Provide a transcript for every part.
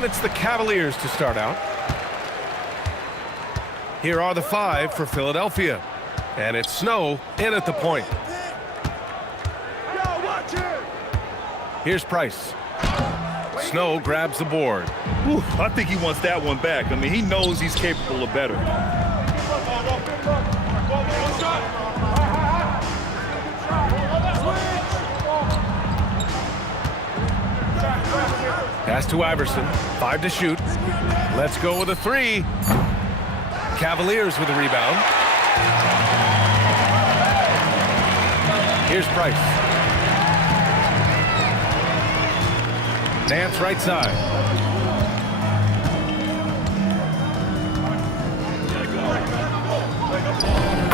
And it's the Cavaliers to start out. Here are the 5 for Philadelphia. And it's Snow in at the point. Here's Price. Snow grabs the board. Ooh, I think he wants that one back. I mean, he knows he's capable of better. Pass to Iverson. 5 to shoot. Let's go with a 3. Cavaliers with the rebound. Here's Price. Nance right side.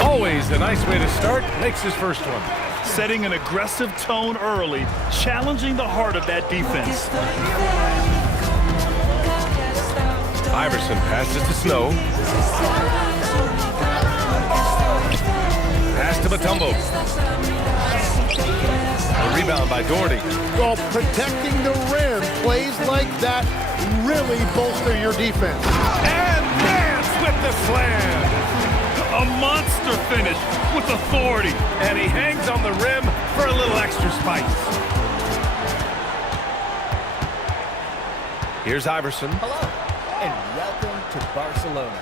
Always a nice way to start. Makes his first one. Setting an aggressive tone early, challenging the heart of that defense. Iverson passes to Snow. Pass to Mutombo. A rebound by Doherty. Well, protecting the rim, plays like that really bolster your defense. And Nance with the slam. A monster finish with authority. And he hangs on the rim for a little extra spice. Here's Iverson. Hello, and welcome to Barcelona.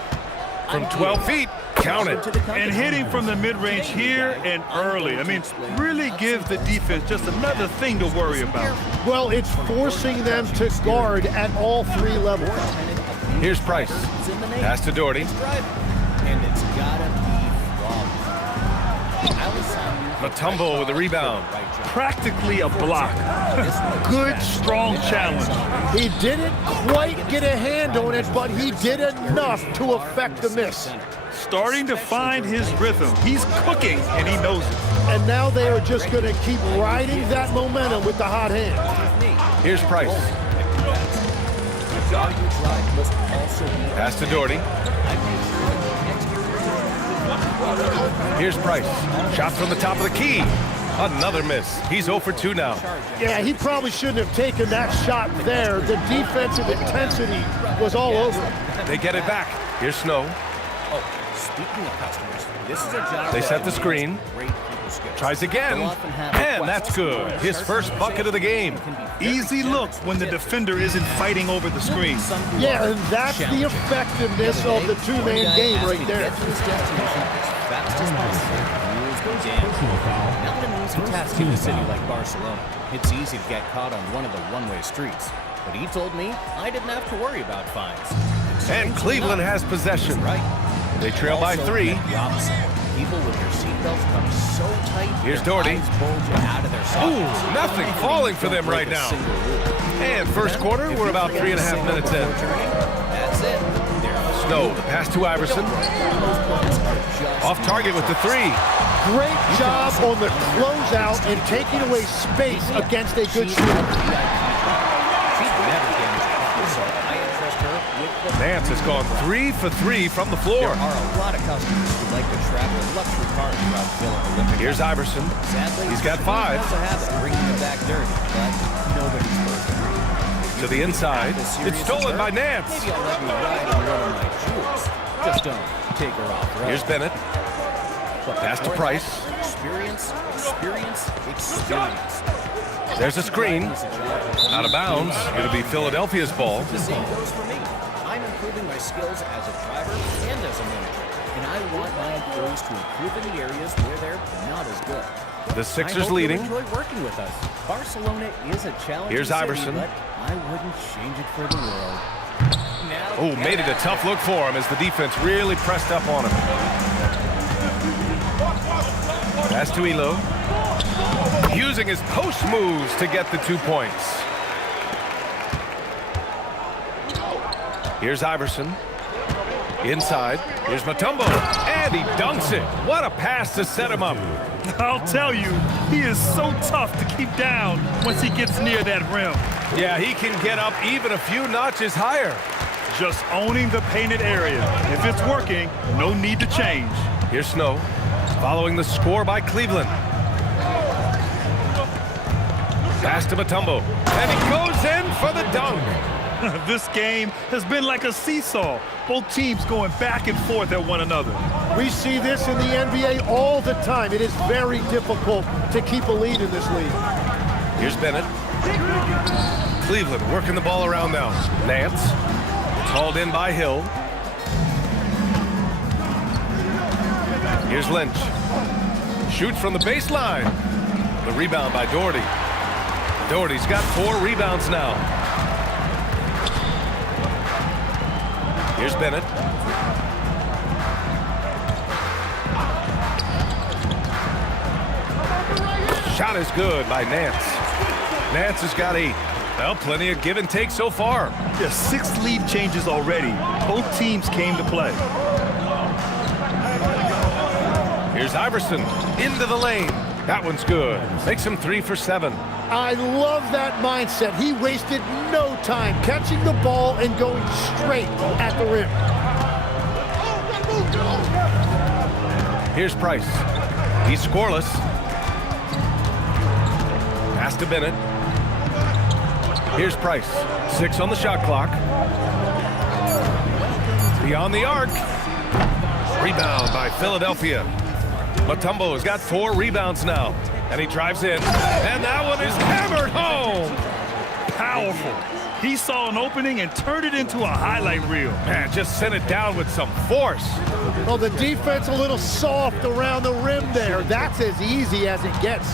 From 12 feet, count it. And hitting from the mid-range here and early. I mean, really gives the defense just another thing to worry about. Well, it's forcing them to guard at all 3 levels. Here's Price. Pass to Doherty. And it's gotta be flawless. Mutombo with the rebound. Practically a block. Good, strong challenge. He didn't quite get a hand on it, but he did enough to affect the miss. Starting to find his rhythm. He's cooking, and he knows it. And now they are just going to keep riding that momentum with the hot hand. Here's Price. Pass to Doherty. Here's Price. Shot from the top of the key. Another miss. He's 0 for 2 now. Yeah, he probably shouldn't have taken that shot there. The defensive intensity was all over him. They get it back. Here's Snow. Speaking of customers, this is a job. They set the screen. Tries again. And that's good. His first bucket of the game. Easy look when the defender isn't fighting over the screen. Yeah, and that's the effectiveness of the 2-man game right there. Not an easy task in a city like Barcelona. It's easy to get caught on one of the one-way streets. But he told me I didn't have to worry about fines. And Cleveland has possession. Right. They trail by 3. The opposite. People with their seatbelts come so tight. Here's Doherty. Out of their sockets. Ooh, nothing falling for them right now. And first quarter, we're about 3.5 minutes in. That's it. Snow, pass to Iverson. Off target with the 3. Great job on the closeout and taking away space against a good shooter. Nance has gone 3 for 3 from the floor. There are a lot of customers who like to travel in luxury cars throughout Philly Olympic. Here's Iverson. Sadly, He's got 5. also have it bringing it back dirty, but nobody's perfect. To the inside. It's stolen by Nance. Maybe I'll let you ride in one of my jewels. Just don't take her off road. Here's Bennett. Pass to Price. Experience. There's a screen. Out of bounds. It'll be Philadelphia's ball. The same goes for me. I'm improving my skills as a driver and as a manager. And I want my employees to improve in the areas where they're not as good. The Sixers leading. I hope you enjoy working with us. Barcelona is a challenge. Here's Iverson. But I wouldn't change it for the world. Oh, made it a tough look for him as the defense really pressed up on him. Pass to Elo. Using his post moves to get the 2 points. Here's Iverson. Inside. Here's Mutombo. And he dunks it. What a pass to set him up. I'll tell you, he is so tough to keep down once he gets near that rim. Yeah, he can get up even a few notches higher. Just owning the painted area. If it's working, no need to change. Here's Snow. Following the score by Cleveland. Pass to Mutombo. And he goes in for the dunk. This game has been like a seesaw. Both teams going back and forth at one another. We see this in the NBA all the time. It is very difficult to keep a lead in this league. Here's Bennett. Cleveland working the ball around now. Nance. Hauled in by Hill. Here's Lynch. Shoots from the baseline. The rebound by Doherty. Doherty's got 4 rebounds now. Here's Bennett. Shot is good by Nance. Nance has got 8. Well, plenty of give and take so far. Yeah, 6 lead changes already. Both teams came to play. Here's Iverson into the lane. That one's good. Makes him 3 for 7. I love that mindset. He wasted no time catching the ball and going straight at the rim. Here's Price. He's scoreless. Pass to Bennett. Here's Price. 6 on the shot clock. Beyond the arc. Rebound by Philadelphia. Mutombo has got 4 rebounds now. And he drives in. And that one is hammered home. Powerful. He saw an opening and turned it into a highlight reel. Man, just sent it down with some force. Well, the defense a little soft around the rim there. That's as easy as it gets.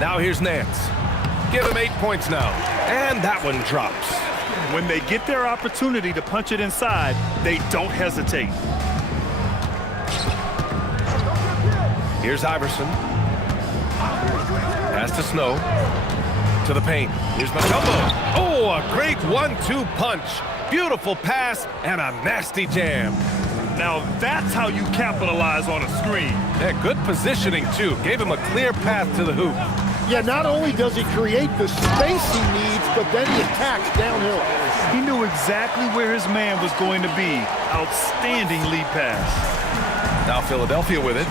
Now here's Nance. Give him 8 points now. And that one drops. When they get their opportunity to punch it inside, they don't hesitate. Here's Iverson. Pass to Snow. To the paint. Here's Mutombo. Oh, a great 1-2 punch. Beautiful pass and a nasty jam. Now that's how you capitalize on a screen. Yeah, good positioning, too. Gave him a clear path to the hoop. Yeah, not only does he create the space he needs, but then he attacks downhill. He knew exactly where his man was going to be. Outstanding lead pass. Now Philadelphia with it.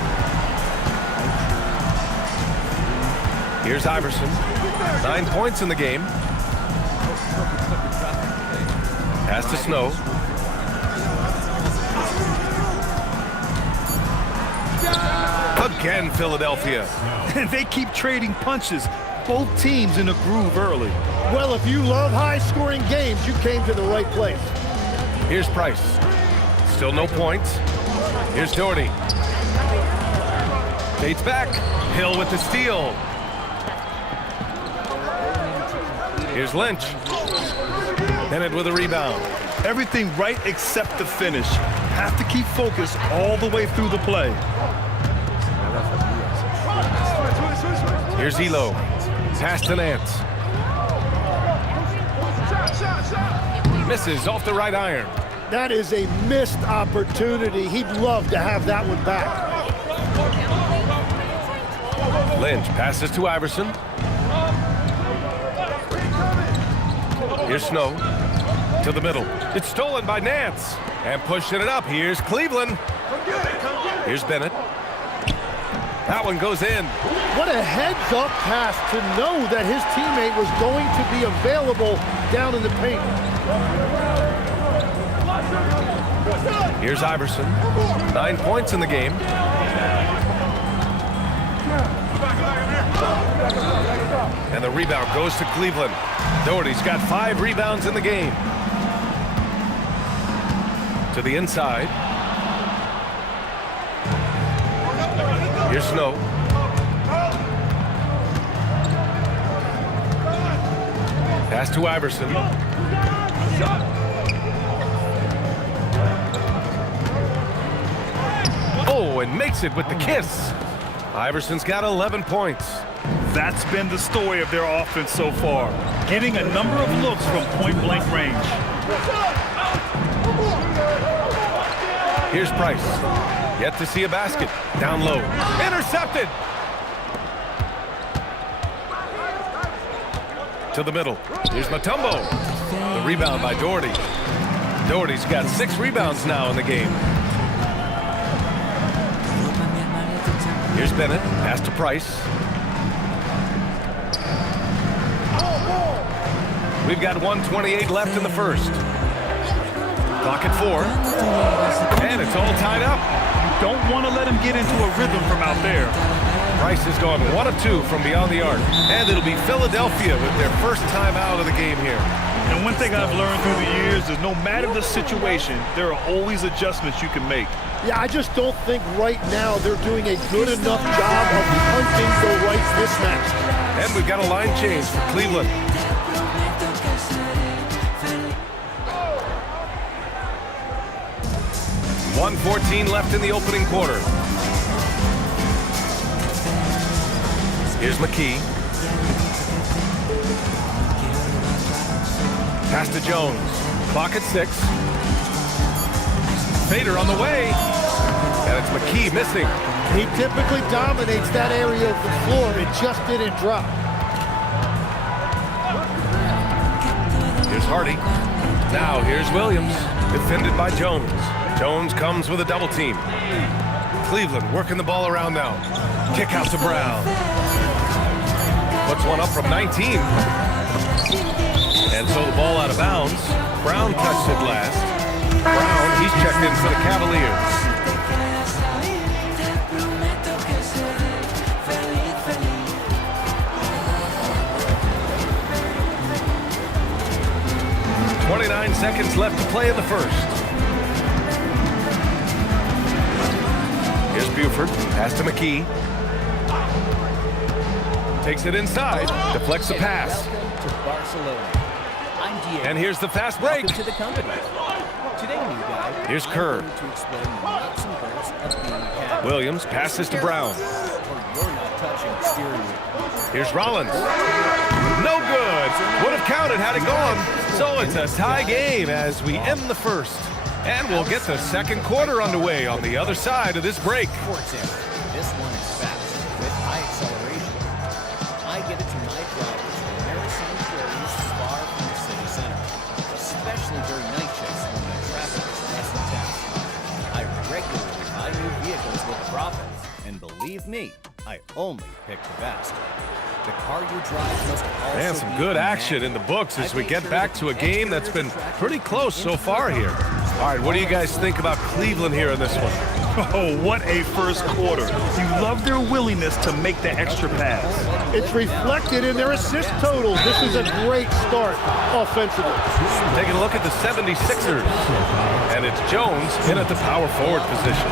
Here's Iverson. 9 points in the game. Pass to Snow. Again, Philadelphia. And they keep trading punches. Both teams in a groove early. Well, if you love high-scoring games, you came to the right place. Here's Price. Still no points. Here's Doherty. Fades back. Hill with the steal. Here's Lynch. Bennett with a rebound. Everything right except the finish. Have to keep focused all the way through the play. Here's Elo. Pass to Nance. Misses off the right iron. That is a missed opportunity. He'd love to have that one back. Lynch passes to Iverson. Here's Snow. To the middle. It's stolen by Nance. And pushing it up. Here's Cleveland. Here's Bennett. That one goes in. What a heads-up pass to know that his teammate was going to be available down in the paint. Here's Iverson. 9 points in the game. And the rebound goes to Cleveland. Doherty's got 5 rebounds in the game. To the inside. Here's Snow. Pass to Iverson. Oh, and makes it with the kiss. Iverson's got 11 points. That's been the story of their offense so far. Getting a number of looks from point-blank range. Here's Price. Yet to see a basket. Down low. Intercepted! To the middle. Here's Mutombo. The rebound by Doherty. Doherty's got 6 rebounds now in the game. Here's Bennett. Pass to Price. We've got 1:28 left in the first. Clock at 4. And it's all tied up. Don't want to let him get into a rhythm from out there. Price has gone 1 of 2 from beyond the arc. And it'll be Philadelphia with their first time out of the game here. And one thing I've learned through the years is no matter the situation, there are always adjustments you can make. Yeah, I just don't think right now they're doing a good enough job of punting the right mismatch. And we've got a line change for Cleveland. .114 left in the opening quarter. Here's McKee. Pass to Jones. Clock at 6. Fader on the way. And it's McKee missing. He typically dominates that area of the floor. It just didn't drop. Here's Hardy. Now here's Williams. Defended by Jones. Jones comes with a double team. Cleveland working the ball around now. Kick out to Brown. Puts one up from 19. And so the ball out of bounds. Brown touched it last. Brown, he's checked in for the Cavaliers. .29 seconds left to play in the first. Here's Buford. Pass to McKee. Takes it inside. Deflects the pass. To Barcelona. I'm Diego. And here's the fast break. Welcome to the company. Today, new guy. Here's I'm Kerr. going to explain the nuts and bolts of being a captain. Williams passes to Brown. Or you're not touching the steering wheel. Here's Rollins. No good. Would have counted had it gone. So it's a tie game as we end the first. And we'll get the second quarter underway on the other side of this break. For example, this one is fast with high acceleration. I give it to my drivers when they're assigned areas far from the city center, especially during night shifts when the traffic is less intense. I regularly buy new vehicles with profits, and believe me, I only pick the best. The car you drive must also And some be good action in manual. the books as I we make get sure back that to a the game that's been exterior of the pretty track close so into far the here. car. All right, what do you guys think about Cleveland here in this one? Oh, what a first quarter. You love their willingness to make the extra pass. It's reflected in their assist totals. This is a great start offensively. Taking a look at the 76ers. And it's Jones in at the power forward position.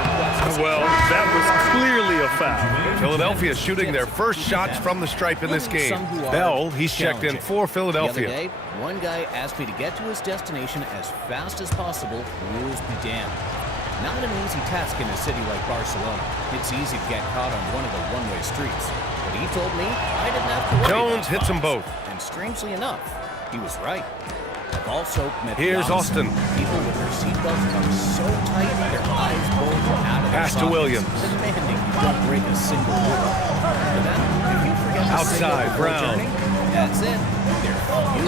Well, that was clearly a foul. Philadelphia shooting their first shots from the stripe in this game. Bell, he's checked in for The other Philadelphia. day, one guy asked me to get to his destination as fast as possible, rules be damned. Not an easy task in a city like Barcelona. It's easy to get caught on one of the one-way streets. But he told me I didn't have to worry Jones about hits them fines. both. And strangely enough, he was right. I've also met Here's the opposite. Austin. People with their seatbelts are so tight their eyes bulge out of their Pass to sockets, Williams. demanding you don't break a single rule. But then, if you forget to Outside, signal before Brown. turning, that's it. They're fuming.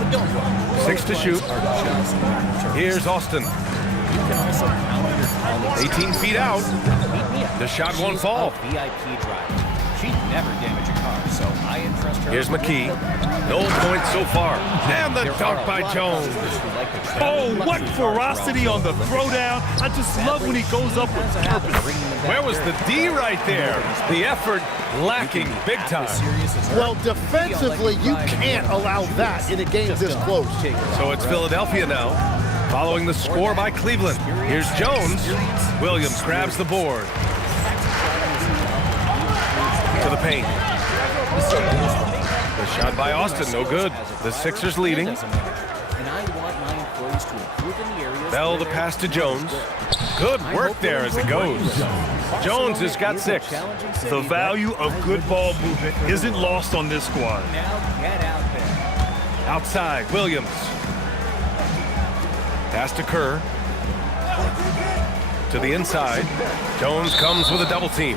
But don't worry. 6 to shoot. Are just turns. Here's Austin. You can also count your colleagues. 18 feet out. Meet me up. The shot won't She's fall. a VIP driver. She'd never damage a car, so I entrust her. Here's with McKee. the- No points so far. And the There are dunk a by lot of Jones. customers who like to travel Oh, in what luxury cars ferocity around on the Olympic throwdown. I just love when he goes up with Has a habit of purpose. bringing them back Where was the very D right there? The effort lacking big time. Well, defensively, you can't allow that in a game this close. So it's Philadelphia now, following the score by Cleveland. Here's Jones. Williams grabs the board. To the paint. The shot by Austin, no good. The Sixers leading. And I want my employees to improve in the areas Bell where the they're pass to Jones. Good work there as it goes. Jones has got 6. The value of good ball movement isn't lost on this squad. Now get out there. Outside, Williams. Pass to Kerr. To the inside. Jones comes with a double team.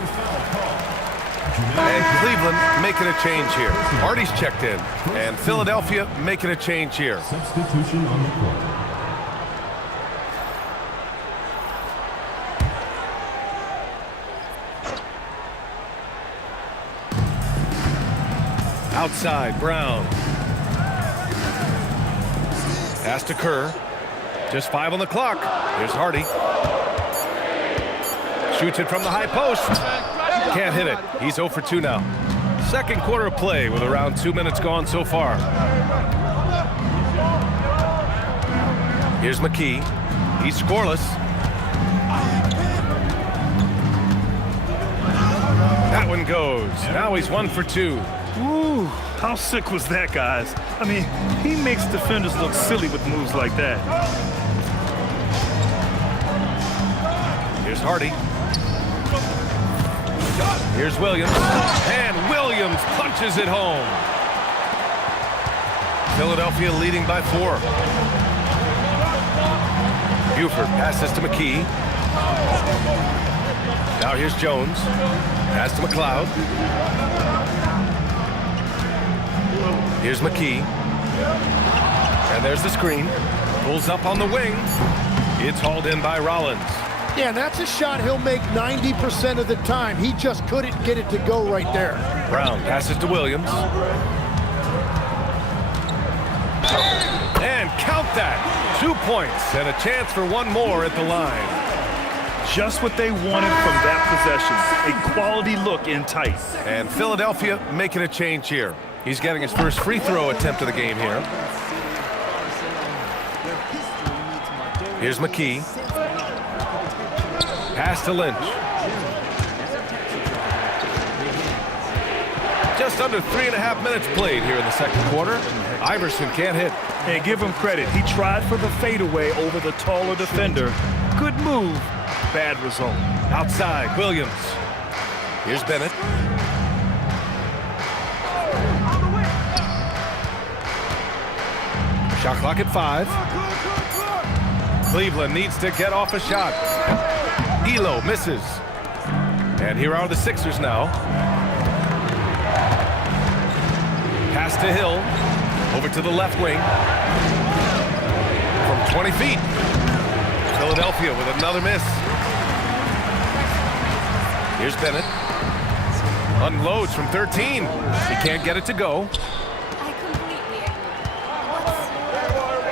And Cleveland making a change here. Hardy's checked in. And Philadelphia making a change here. Substitution on the court. Outside, Brown. Pass to Kerr. Just 5 on the clock. Here's Hardy. Shoots it from the high post. Can't hit it. He's 0 for 2 now. Second quarter of play with around 2 minutes gone so far. Here's McKee. He's scoreless. That one goes. Now he's 1 for 2. Ooh, how sick was that, guys? I mean, he makes defenders look silly with moves like that. Here's Hardy. Here's Williams. And Williams punches it home. Philadelphia leading by 4. Buford passes to McKee. Now here's Jones. Pass to McLeod. Here's McKee. And there's the screen. Pulls up on the wing. It's hauled in by Rollins. Yeah, and that's a shot he'll make 90% of the time. He just couldn't get it to go right there. Brown passes to Williams. And count that. 2 points and a chance for one more at the line. Just what they wanted from that possession. A quality look in tight. And Philadelphia making a change here. He's getting his first free throw attempt of the game here. Here's McKee. Pass to Lynch. Just under 3.5 minutes played here in the second quarter. Iverson can't hit. And give him credit. He tried for the fadeaway over the taller defender. Good move. Bad result. Outside, Williams. Here's Bennett. Shot clock at 5. Cleveland needs to get off a shot. Elo misses. And here are the Sixers now. Pass to Hill. Over to the left wing. From 20 feet. Philadelphia with another miss. Here's Bennett. Unloads from 13. He can't get it to go. I completely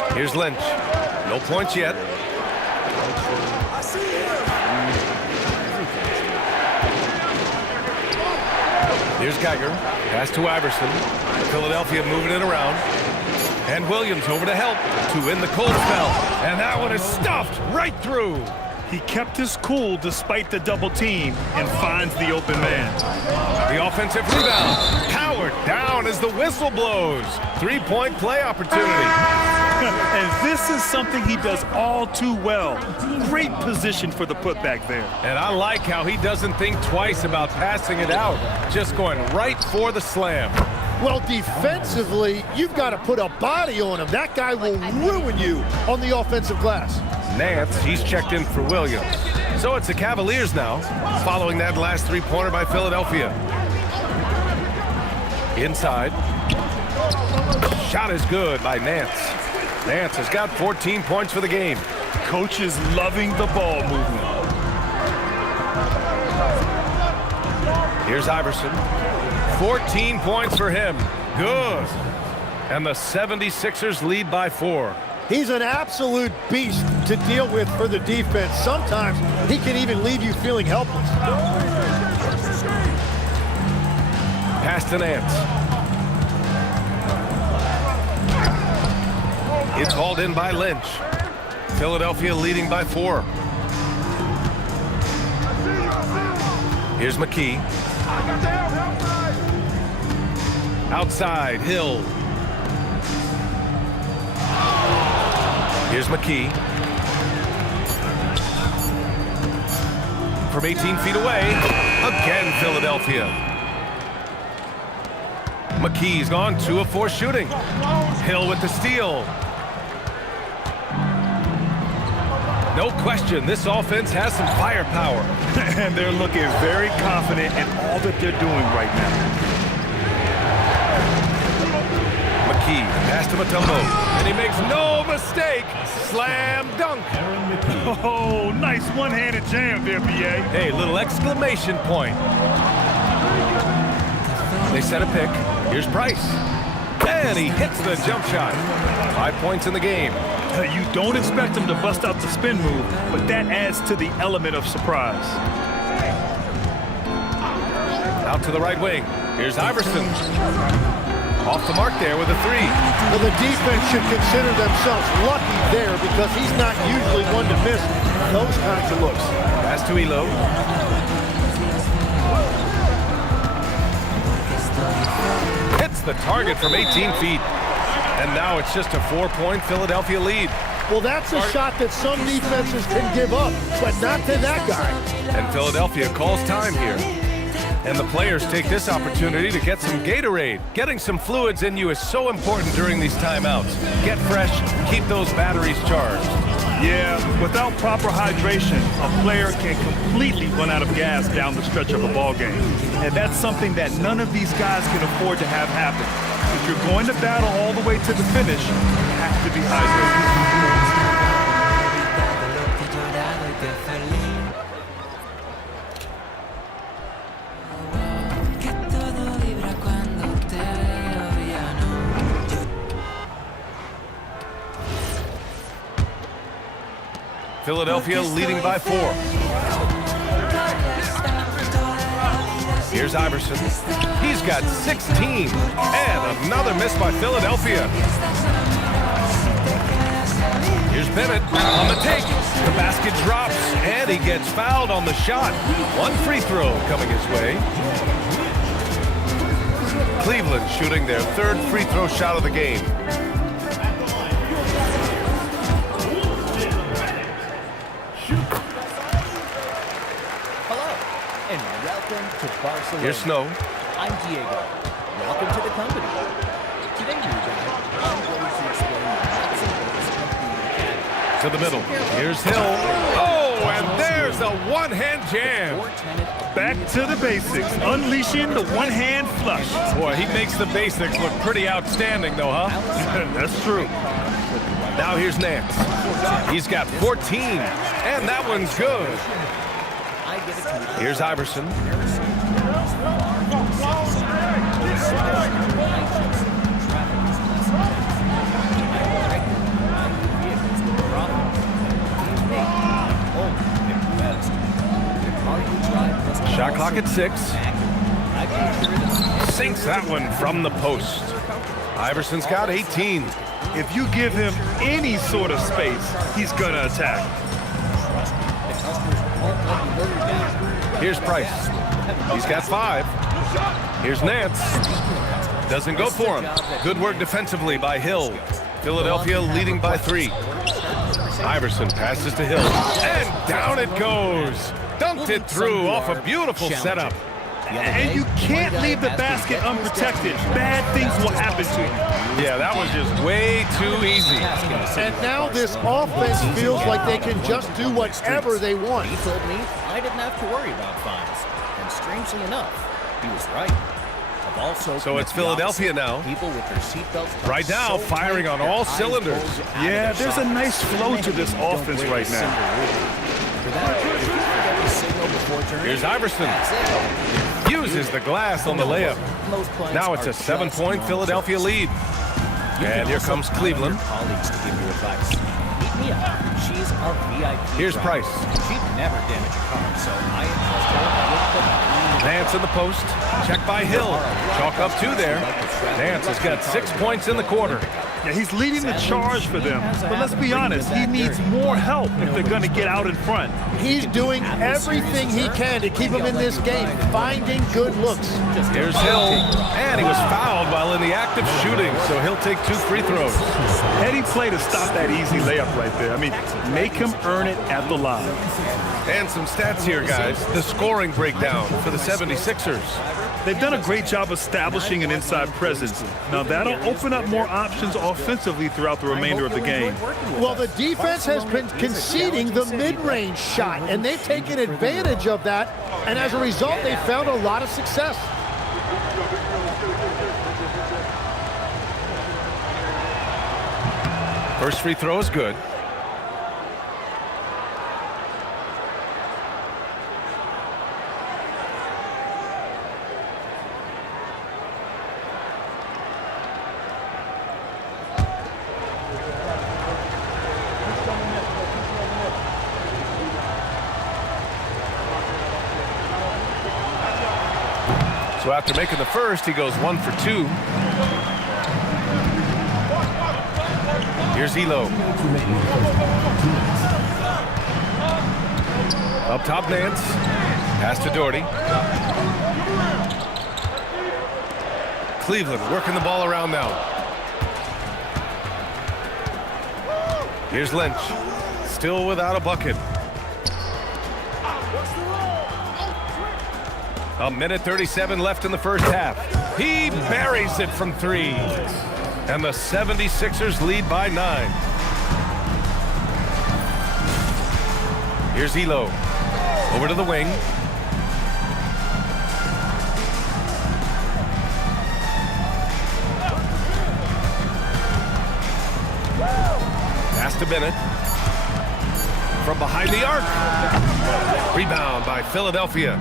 agree. Here's Lynch. No points yet. Here's Geiger. Pass to Iverson. Philadelphia moving it around. And Williams over to help to win the cold spell. And that one is stuffed right through. He kept his cool despite the double team and finds the open man. The offensive rebound. Powered down as the whistle blows. 3-point play opportunity. And this is something he does all too well. Great position for the putback there. And I like how he doesn't think twice about passing it out. Just going right for the slam. Well, defensively, you've got to put a body on him. That guy will ruin you on the offensive glass. Nance, he's checked in for Williams. So it's the Cavaliers now, following that last three-pointer by Philadelphia. Inside. Shot is good by Nance. Nance has got 14 points for the game. Coach is loving the ball movement. Here's Iverson. 14 points for him. Good. And the 76ers lead by 4. He's an absolute beast to deal with for the defense. Sometimes he can even leave you feeling helpless. Pass to Nance. It's hauled in by Lynch. Philadelphia leading by 4. Here's McKee. Outside, Hill. Here's McKee. From 18 feet away, again Philadelphia. McKee's gone 2 of 4 shooting. Hill with the steal. No question, this offense has some firepower. And they're looking very confident in all that they're doing right now. McKee, pass to Mutombo, and he makes no mistake. Slam dunk. Oh, nice one-handed jam there, B.A. Hey, little exclamation point. They set a pick. Here's Price. And he hits the jump shot. 5 points in the game. You don't expect him to bust out the spin move, but that adds to the element of surprise. Out to the right wing. Here's Iverson. Off the mark there with a three. Well, the defense should consider themselves lucky there because he's not usually one to miss those kinds of looks. Pass to Elo. Hits the target from 18 feet. And now it's just a 4-point Philadelphia lead. Well, that's a shot that some defenses can give up, but not to that guy. And Philadelphia calls time here. And the players take this opportunity to get some Gatorade. Getting some fluids in you is so important during these timeouts. Get fresh, keep those batteries charged. Yeah, without proper hydration, a player can completely run out of gas down the stretch of a ball game. And that's something that none of these guys can afford to have happen. If you're going to battle all the way to the finish, you have to be hydrated. Philadelphia leading by 4. Here's Iverson. He's got 16. And another miss by Philadelphia. Here's Bennett on the take. The basket drops, and he gets fouled on the shot. 1 free throw coming his way. Cleveland shooting their 3rd free throw shot of the game. And welcome to Barcelona. Here's Snow. I'm Diego. Welcome to the company. Today, new guy, I'm going to explain the nuts and bolts of the academy. To the middle. Here's Hill. Oh, and there's a one-hand jam. Back to the basics, unleashing the one-hand flush. Boy, he makes the basics look pretty outstanding, though, huh? That's true. Now here's Nance. He's got 14, and that one's good. Here's Iverson. Shot clock at 6. Sinks that one from the post. Iverson's got 18. If you give him any sort of space, he's gonna attack. Here's Price. He's got 5. Here's Nance. Doesn't go for him. Good work defensively by Hill. Philadelphia leading by 3. Iverson passes to Hill. And down it goes. Dunked it through off a beautiful setup. And you can't leave the basket unprotected. Bad things will happen to you. Yeah, that was just way too easy. And now this offense feels like they can just do whatever they want. He told me I didn't have to worry about fines. And strangely enough, he was right. I've also So it's Philadelphia now. People with their seatbelts Right now, firing on all cylinders. Yeah, there's a nice flow to this offense right now. Here's Iverson. Uses the glass on the layup. Now it's a 7-point Philadelphia lead. And here comes Cleveland. Here's Price. She'd never damage a car, so I entrust her with the Nance in the post. Check by Hill. Chalk up 2 there. Nance has got 6 points in the quarter. Yeah, he's leading the charge for them. But let's be honest, he needs more help if they're going to get out in front. He's doing everything he can to keep him in this game, finding good looks. Here's Hill. And he was fouled while in the act of shooting, so he'll take 2 free throws. Heady play to stop that easy layup right there. I mean, make him earn it at the line. And some stats here, guys. The scoring breakdown for the 76ers. They've done a great job establishing an inside presence. Now, that'll open up more options offensively throughout the remainder of the game. Well, the defense has been conceding the mid-range shot, and they've taken advantage of that, and as a result, they found a lot of success. First free throw is good. So after making the first, he goes 1 for 2. Here's Elo. Up top, Nance. Pass to Doherty. Cleveland working the ball around now. Here's Lynch. Still without a bucket. A minute 37 left in the first half. He buries it from 3. And the 76ers lead by 9. Here's Elo. Over to the wing. Pass to Bennett. From behind the arc. Rebound by Philadelphia.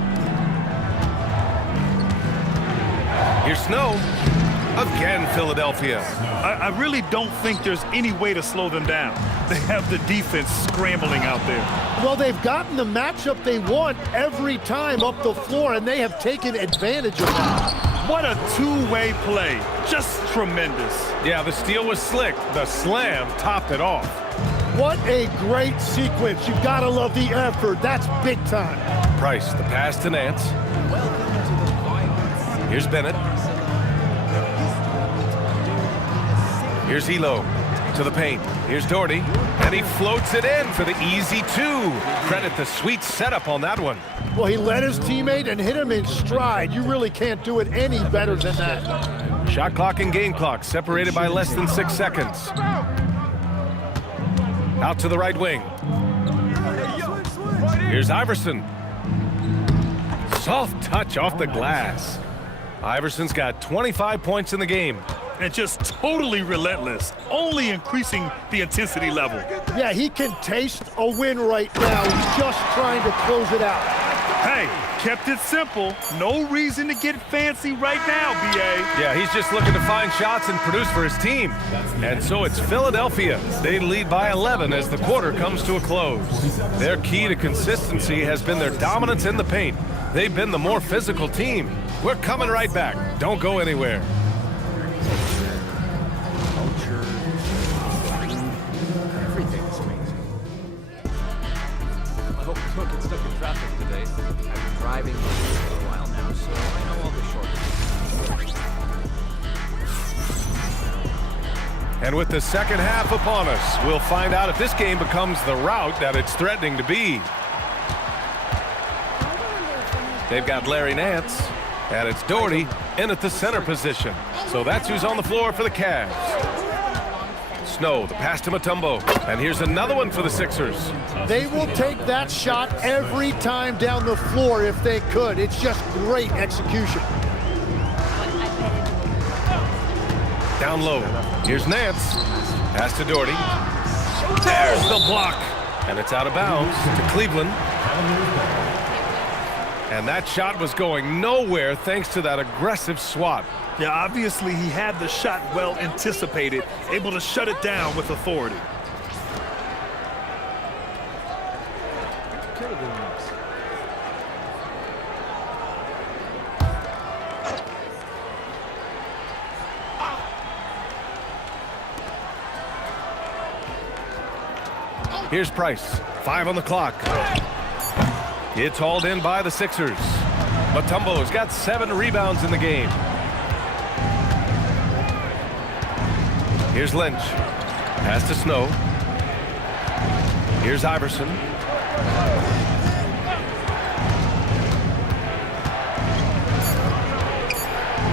Here's Snow. Again, Philadelphia. I really don't think there's any way to slow them down. They have the defense scrambling out there. Well, they've gotten the matchup they want every time up the floor, and they have taken advantage of that. What a two-way play. Just tremendous. Yeah, the steal was slick. The slam topped it off. What a great sequence. You've got to love the effort. That's big time. Price, the pass to Nance. Here's Bennett. Here's Elo to the paint. Here's Doherty, and he floats it in for the easy 2. Credit the sweet setup on that one. Well, he led his teammate and hit him in stride. You really can't do it any better than that. Shot clock and game clock separated by less than 6 seconds. Out to the right wing. Here's Iverson. Soft touch off the glass. Iverson's got 25 points in the game. And just totally relentless, only increasing the intensity level. Yeah, he can taste a win right now. He's just trying to close it out. Hey, kept it simple. No reason to get fancy right now, B.A. Yeah, he's just looking to find shots and produce for his team. And so it's Philadelphia. They lead by 11 as the quarter comes to a close. Their key to consistency has been their dominance in the paint. They've been the more physical team. We're coming right back. Don't go anywhere. Everything's amazing. I hope you don't get stuck in traffic today. I've been driving for a while now, so I know all the shortcuts. And with the second half upon us, we'll find out if this game becomes the rout that it's threatening to be. They've got Larry Nance, and it's Doherty in at the center position. So that's who's on the floor for the Cavs. Snow, the pass to Mutombo, and here's another one for the Sixers. They will take that shot every time down the floor if they could. It's just great execution. Down low, here's Nance. Pass to Doherty. There's the block, and it's out of bounds to Cleveland. And that shot was going nowhere thanks to that aggressive swat. Yeah, obviously he had the shot well anticipated, able to shut it down with authority. Here's Price, 5 on the clock. It's hauled in by the Sixers. Mutombo's got 7 rebounds in the game. Here's Lynch. Pass to Snow. Here's Iverson.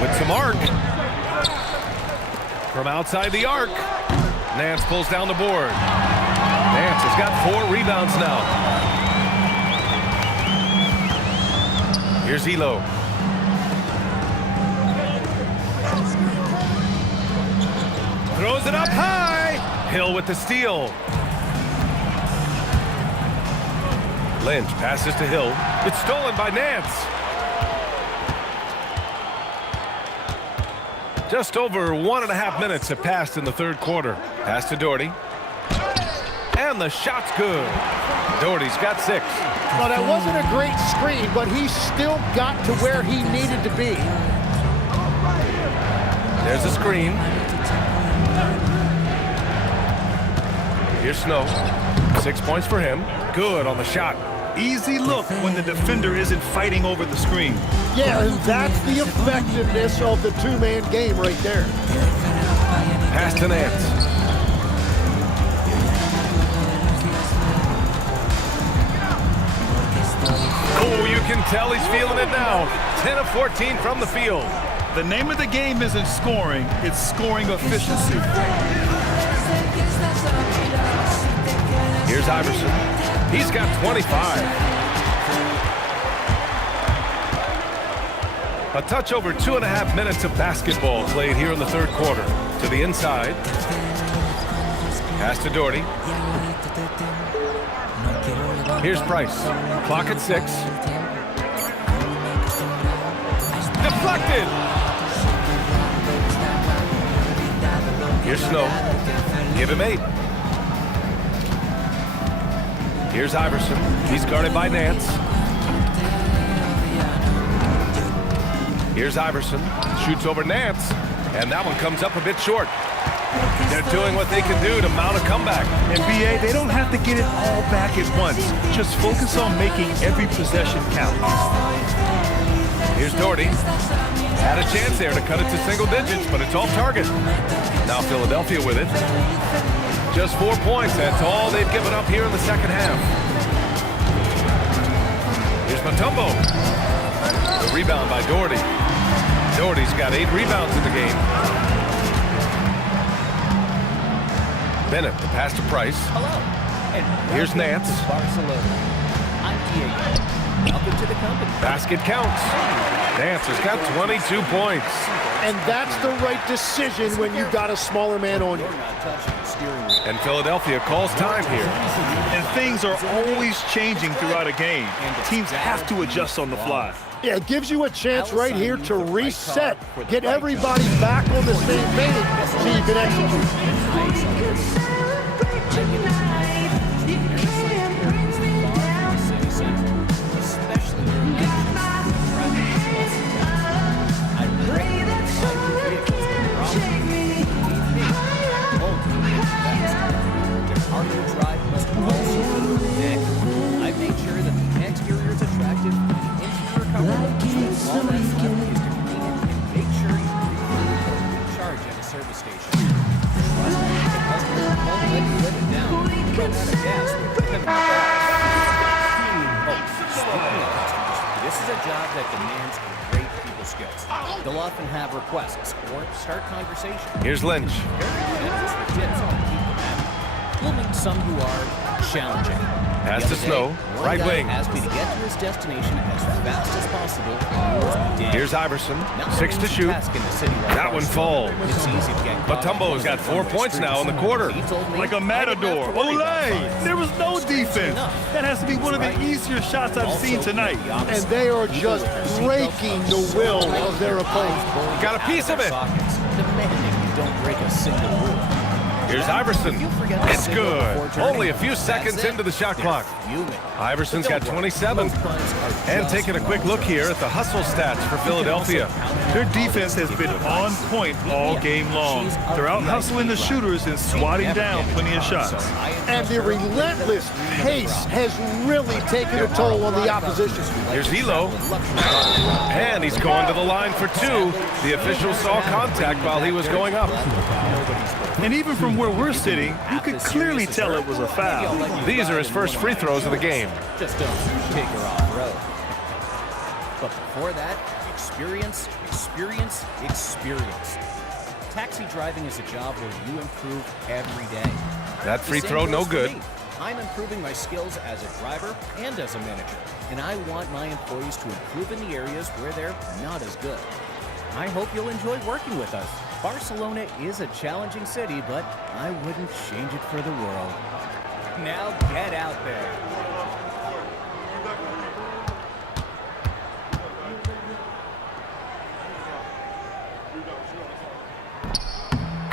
With some arc. From outside the arc. Nance pulls down the board. Nance has got 4 rebounds now. Here's Elo. Throws it up high. Hill with the steal. Lynch passes to Hill. It's stolen by Nance. Just over 1.5 minutes have passed in the third quarter. Pass to Doherty. And the shot's good. Doherty's got 6. Well, that wasn't a great screen, but he still got to where he needed to be. There's a screen. Here's Snow. 6 points for him. Good on the shot. Easy look when the defender isn't fighting over the screen. Yeah, and that's the effectiveness of the two-man game right there. Pass to Nance. Oh, you can tell he's feeling it now. 10 of 14 from the field. The name of the game isn't scoring, it's scoring efficiency. Here's Iverson. He's got 25. A touch over 2.5 minutes of basketball played here in the third quarter. To the inside. Pass to Doherty. Here's Price. Clock at 6. Deflected. Here's Snow. Give him 8. Here's Iverson. He's guarded by Nance. Here's Iverson. Shoots over Nance. And that one comes up a bit short. They're doing what they can do to mount a comeback. And BA, they don't have to get it all back at once. Just focus on making every possession count. Here's Doherty. Had a chance there to cut it to single digits, but it's all target. Now Philadelphia with it. Just 4 points. That's all they've given up here in the second half. Here's Mutombo. The rebound by Doherty. Doherty's got 8 rebounds in the game. Bennett, the pass to Price. Hello. And Here's Nance. Barcelona. I'm Diego. Welcome to the company. Basket counts. Nance has got 22 points. And that's the right decision when you've got a smaller man on you. You're not touching the steering wheel. And Philadelphia calls time here. And things are always changing throughout a game. Teams have to adjust on the fly. Yeah, it gives you a chance right here to reset, get everybody back on the same page so you can execute. I've made sure that the exterior is attractive, the interior comfortable, all that's left is to clean it and make sure you recharge at a service station. Trust me, the customer won't let you live it down. Run out of gas with them. Oh, speaking of customers, this is a job that demands great people skills. They'll often have requests or start conversations. Here's Lynch. Very good at this with tips on keep them happy. You'll meet some who are challenging. Pass to Snow, right wing. Asked me to get to his destination as fast as possible. Here's Iverson, 6 to shoot. That one falls. It's easy to get caught. Mutombo's got 4 points now in the quarter. He told me Like a I didn't matador. have to worry about Olay! fun. There was no defense. That has to be one of the easier shots I've seen tonight. And they are just breaking the will of their opponent. Got a piece of it. Demanding you don't break a single rule. Here's Iverson. It's good. Only a few seconds into the shot clock. Iverson's got 27. And taking a quick look here at the hustle stats for Philadelphia. Their defense has been on point all game long. They're out hustling the shooters and swatting down plenty of shots. And the relentless pace has really taken a toll on the opposition. Here's Elo. And he's going to the line for 2. The official saw contact while he was going up. And even from where we're sitting, you could clearly tell it was a foul. These are his first free throws of the game. Just don't take her off road. But before that, experience, experience, experience. Taxi driving is a job where you improve every day. That free throw, no good. I'm improving my skills as a driver and as a manager, and I want my employees to improve in the areas where they're not as good. I hope you'll enjoy working with us. Barcelona is a challenging city, but I wouldn't change it for the world. Now get out there.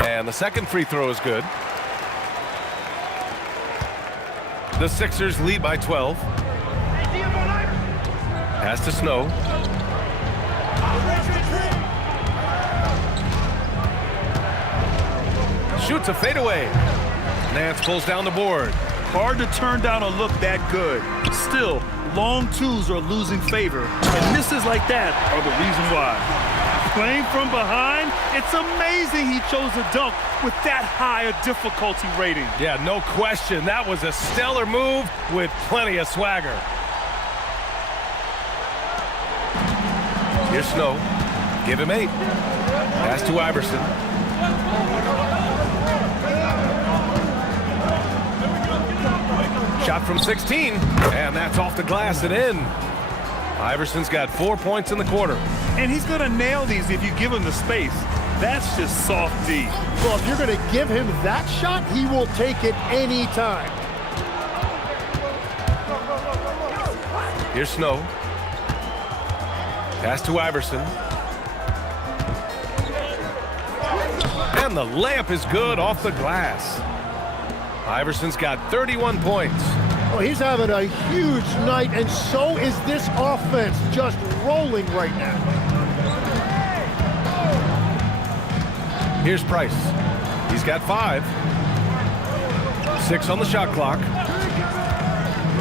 And the second free throw is good. The Sixers lead by 12. Pass to Snow. Shoots a fadeaway. Nance pulls down the board. Hard to turn down a look that good. Still, long twos are losing favor, and misses like that are the reason why. Playing from behind, it's amazing he chose a dunk with that high a difficulty rating. Yeah, no question. That was a stellar move with plenty of swagger. Here's Snow. Give him 8. Pass to Iverson. Shot from 16, and that's off the glass and in. Iverson's got 4 points in the quarter. And he's going to nail these if you give him the space. That's just soft D. Well, if you're going to give him that shot, he will take it any time. Here's Snow. Pass to Iverson. And the layup is good off the glass. Iverson's got 31 points. Well, he's having a huge night, and so is this offense, just rolling right now. Here's Price. He's got 5. 6 on the shot clock.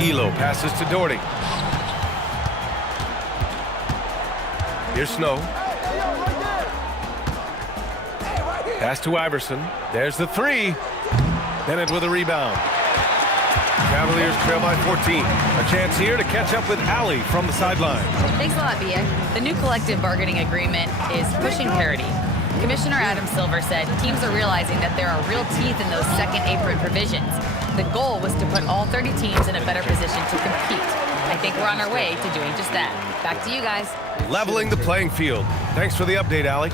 Elo passes to Doherty. Here's Snow. Pass to Iverson. There's the 3. Bennett with a rebound. Cavaliers trail by 14. A chance here to catch up with Allie from the sideline. Thanks a lot, Bia. The new collective bargaining agreement is pushing parity. Commissioner Adam Silver said teams are realizing that there are real teeth in those second apron provisions. The goal was to put all 30 teams in a better position to compete. I think we're on our way to doing just that. Back to you guys. Leveling the playing field. Thanks for the update, Allie.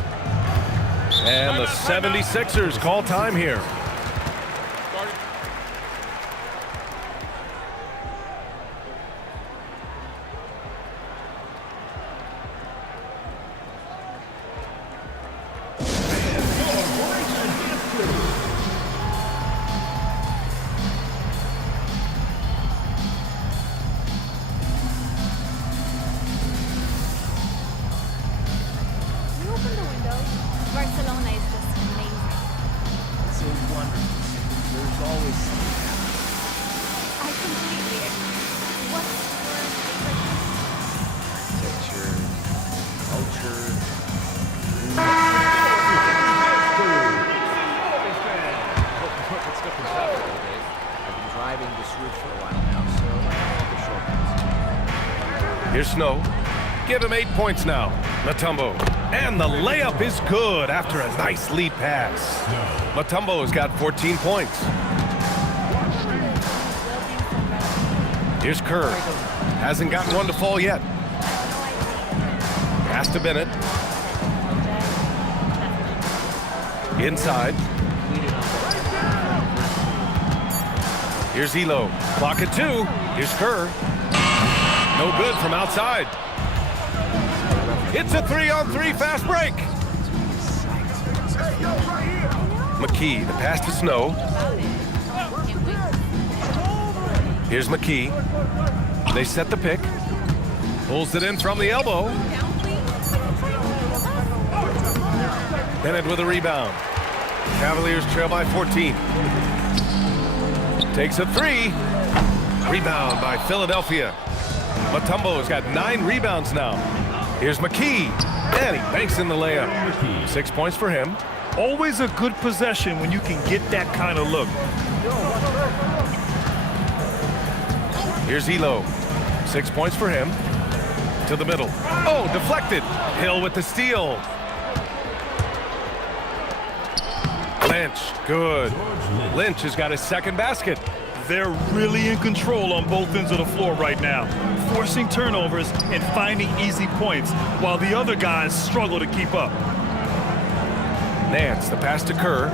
And the 76ers call time here. Barcelona is just amazing. It's so wonderful. There's always something happening. I completely agree. What's your favorite? Architecture, culture. Let's get some traffic today. I've been driving this route for a while now, so I know the shortcuts. Here's Snow. Give him 8 points now. Mutombo. And the layup is good after a nice lead pass. Mutombo's got 14 points. Here's Kerr. Hasn't gotten one to fall yet. Pass to Bennett. Inside. Here's Elo. Clock at 2. Here's Kerr. No good from outside. It's a 3-on-3 fast break. McKee, the pass to Snow. Here's McKee. They set the pick. Pulls it in from the elbow. Bennett with a rebound. Cavaliers trail by 14. Takes a 3. Rebound by Philadelphia. Mutombo's got 9 rebounds now. Here's McKee, and he banks in the layup. 6 points for him. Always a good possession when you can get that kind of look. Here's Elo. 6 points for him. To the middle. Oh, deflected. Hill with the steal. Lynch, good. Lynch has got his second basket. They're really in control on both ends of the floor right now, forcing turnovers and finding easy points while the other guys struggle to keep up. Nance, the pass to Kerr.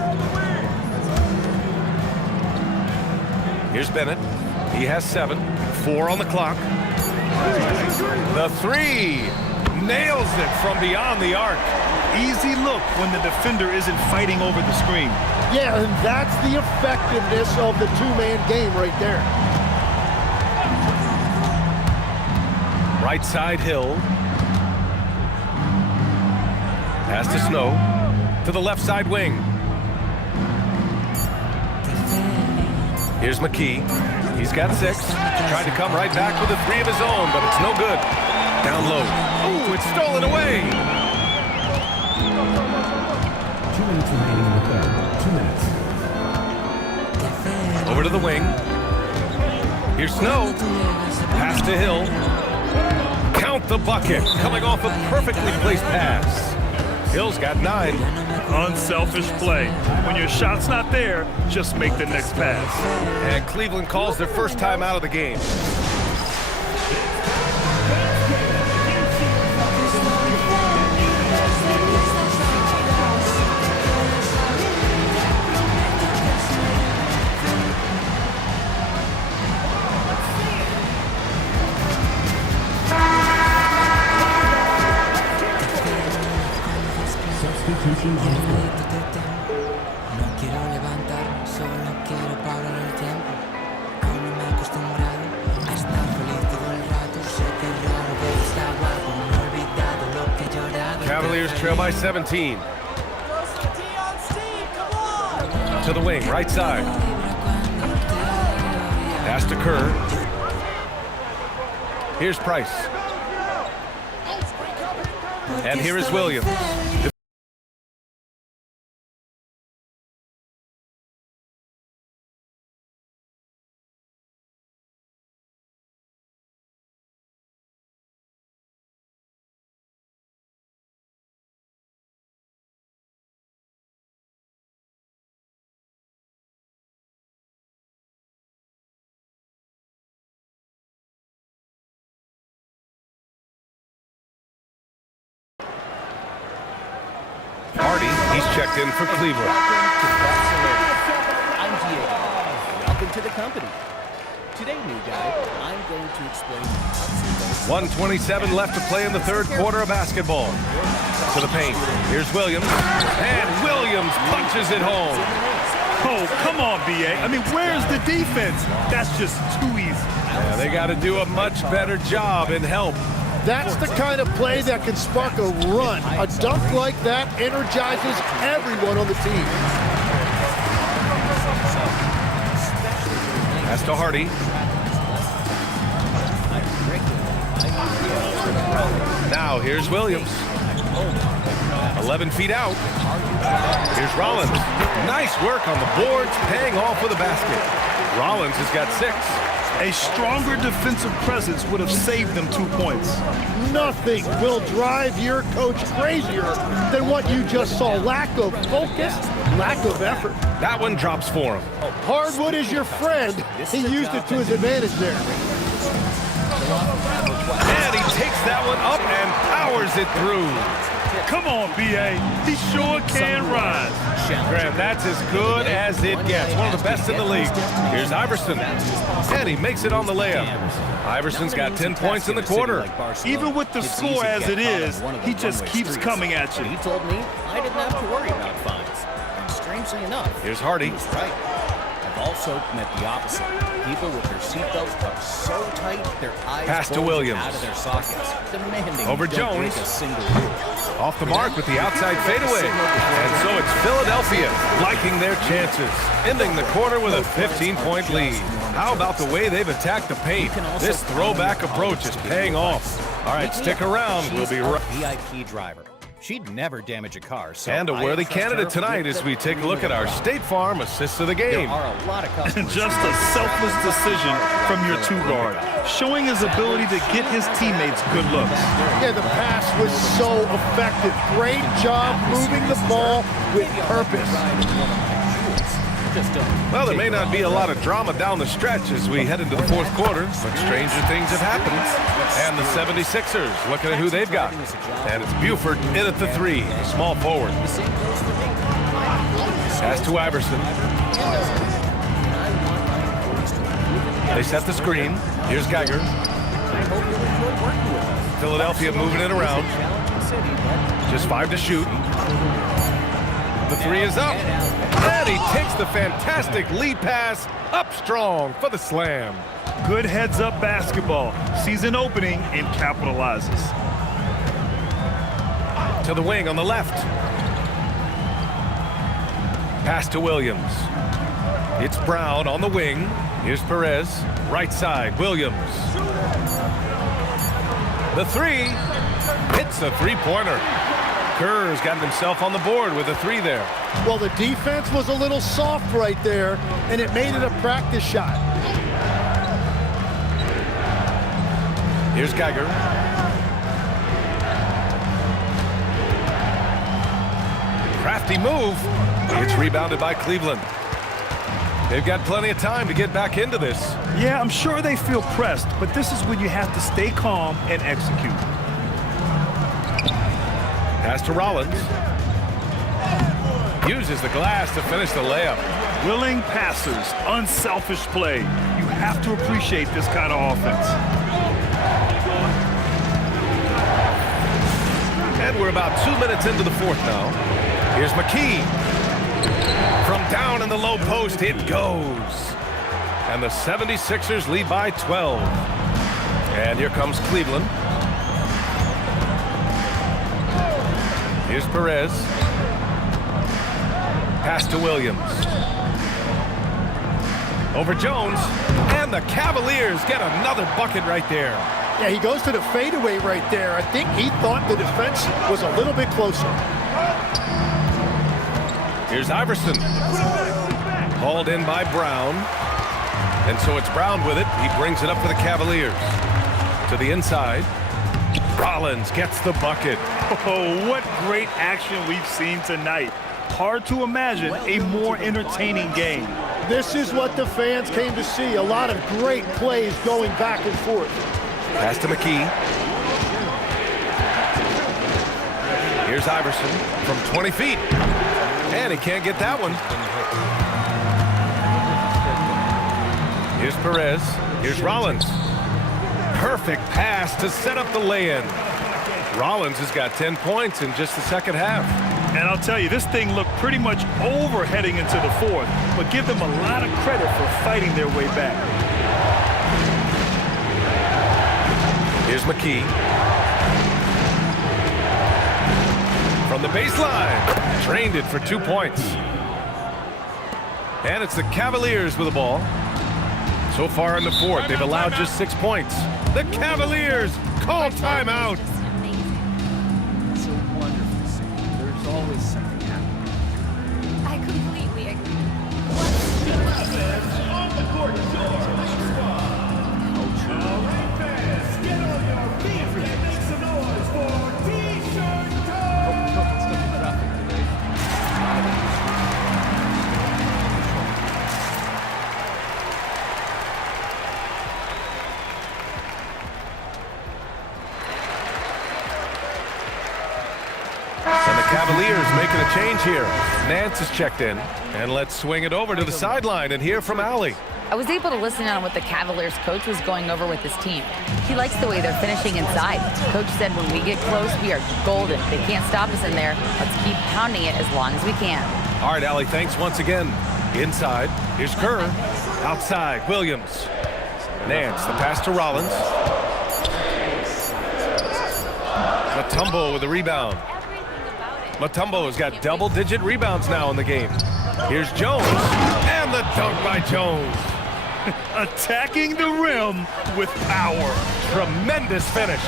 Here's Bennett. He has 7. 4 on the clock. The 3. Nails it from beyond the arc. Easy look when the defender isn't fighting over the screen. Yeah, and that's the effectiveness of the two-man game right there. Right side Hill. Pass to Snow. To the left side wing. Here's McKee. He's got 6. Tried to come right back with a 3 of his own, but it's no good. Down low. Ooh, it's stolen away. 2 minutes remaining in the third. 2 minutes. Over to the wing. Here's Snow. Pass to Hill. Count the bucket. Coming off a perfectly placed pass. Hill's got 9. Unselfish play. When your shot's not there, just make the next pass. And Cleveland calls their first time out of the game. Substitution on the court. No quiero levantar, solo quiero parar el tiempo. Aún no me he acostumbrado a estar feliz todo el rato. Sé que es raro, pero está guapo. No he olvidado lo que he llorado. Cavaliers trail by 17. To the wing, right side. Pass to Kerr. Here's Price. And here is Williams. Hardy, he's checked in for Cleveland. I'm Diego. Welcome to the company. Today, new guy, I'm going to explain 1:27 left to play in the third quarter of basketball. To the paint. Here's Williams. And Williams punches it home. Oh, come on, BA. I mean, where's the defense? That's just too easy. Yeah, they got to do a much better job in help. That's the kind of play that can spark a run. A dunk like that energizes everyone on the team. Pass to Hardy. Now here's Williams. 11 feet out. Here's Rollins. Nice work on the boards, paying off with a basket. Rollins has got 6. A stronger defensive presence would have saved them 2 points. Nothing will drive your coach crazier than what you just saw. Lack of focus, lack of effort. That one drops for him. Hardwood is your friend. He used it to his advantage there. And he takes that one up and powers it through. Come on, BA. He sure can rise. Graham, that's as good as it gets. One of the best in the league. Here's Iverson. And he makes it on the layup. Iverson's got 10 points in the quarter. Even with the score as it is, he just keeps coming at you. He told me I didn't have to worry about fines. And strangely enough, Here's Hardy. he was right. I've also met the opposite. People with their seatbelts tucked so tight, their eyes Pass to bulging Williams. out of their sockets, demanding Over you don't break Jones. a single rule. Off the mark with the outside fadeaway. And so it's Philadelphia liking their chances, ending the quarter with a 15-point lead. How about the way they've attacked the paint? This throwback approach is paying off. All right, stick around. We'll be right. VIP driver. She'd never damage a car. So And a I worthy trust her candidate tonight with as we take a look at our State Farm assists of the There game. are a lot of customers. Just a selfless decision from your 2-guard, showing his ability to get his teammates good looks. Yeah, the pass was so effective. Great job moving the ball with purpose. Well, there may not be a lot of drama down the stretch as we head into the fourth quarter, but stranger things have happened. And the 76ers looking at who they've got. And it's Buford in at the 3, the small forward. Pass to Iverson. They set the screen. Here's Geiger. Philadelphia moving it around. Just 5 to shoot. The 3 is up. And he takes the fantastic lead pass up strong for the slam. Good heads-up basketball. Sees an opening and capitalizes. To the wing on the left. Pass to Williams. It's Brown on the wing. Here's Perez. Right side, Williams. The three. Hits the three-pointer. Kerr's gotten himself on the board with a three there. Well, the defense was a little soft right there, and it made it a practice shot. Here's Geiger. Crafty move. It's rebounded by Cleveland. They've got plenty of time to get back into this. Yeah, I'm sure they feel pressed, but this is when you have to stay calm and execute. Pass to Rollins. Uses the glass to finish the layup. Willing passers, unselfish play. You have to appreciate this kind of offense. And we're about 2 minutes into the fourth now. Here's McKee. From down in the low post, it goes. And the 76ers lead by 12. And here comes Cleveland. Here's Perez. Pass to Williams. Over Jones. And the Cavaliers get another bucket right there. Yeah, he goes to the fadeaway right there. I think he thought the defense was a little bit closer. Here's Iverson. Hauled in by Brown. And so it's Brown with it. He brings it up for the Cavaliers. To the inside. Rollins gets the bucket. Oh, what great action we've seen tonight. Hard to imagine a more entertaining game. This is what the fans came to see. A lot of great plays going back and forth. Pass to McKee. Here's Iverson from 20 feet. And he can't get that one. Here's Perez. Here's Rollins. Perfect pass to set up the lay-in. Rollins has got 10 points in just the second half. And I'll tell you, this thing looked pretty much over heading into the fourth, but give them a lot of credit for fighting their way back. Here's McKee. From the baseline. Drained it for 2 points. And it's the Cavaliers with the ball. So far in the fourth, they've allowed just 6 points. The Cavaliers call timeout. It's so wonderful to see. There's always something happening. I completely agree. And the Cavaliers making a change here. Nance is checked in. And let's swing it over to the sideline and hear from Allie. I was able to listen on what the Cavaliers coach was going over with his team. He likes the way they're finishing inside. Coach said when we get close, we are golden. They can't stop us in there. Let's keep pounding it as long as we can. All right, Allie, thanks once again. Inside, here's Kerr. Outside, Williams. Nance, the pass to Rollins. Mutombo with the rebound. Mutombo has got double-digit rebounds now in the game. Here's Jones, and the dunk by Jones. Attacking the rim with power. Tremendous finish.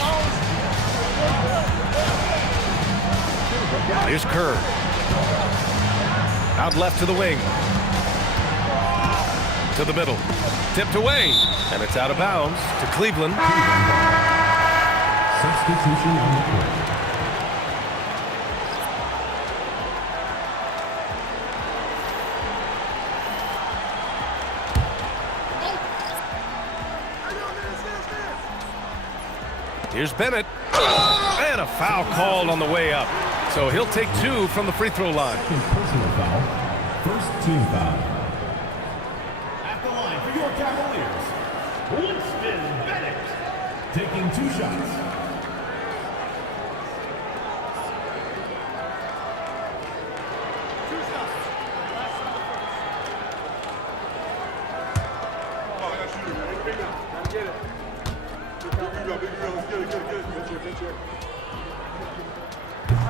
Here's Kerr. Out left to the wing. To the middle. Tipped away, and it's out of bounds to Cleveland. Substitution on the court. Here's Bennett. And a foul called on the way up. So he'll take 2 from the free throw line. Personal foul. First team foul. At the line for your Cavaliers, Winston Bennett. Taking 2 shots.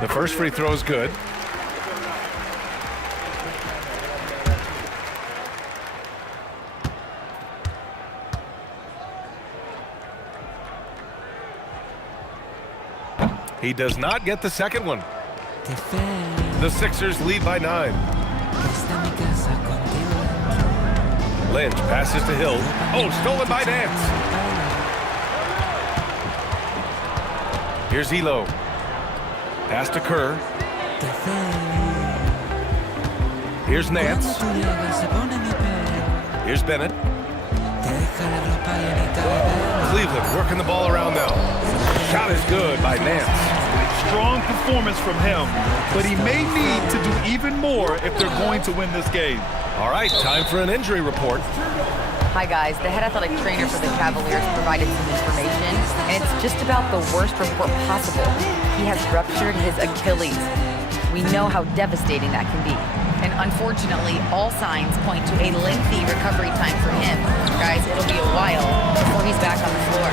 The first free throw is good. He does not get the second one. The Sixers lead by 9. Lynch passes to Hill. Oh, stolen by Nance. Here's Elo. Pass to Kerr. Here's Nance. Here's Bennett. Cleveland working the ball around now. Shot is good by Nance. Strong performance from him, but he may need to do even more if they're going to win this game. All right, time for an injury report. Hi guys, the head athletic trainer for the Cavaliers provided some information, and it's just about the worst report possible. He has ruptured his Achilles. We know how devastating that can be. And unfortunately, all signs point to a lengthy recovery time for him. Guys, it'll be a while before he's back on the floor.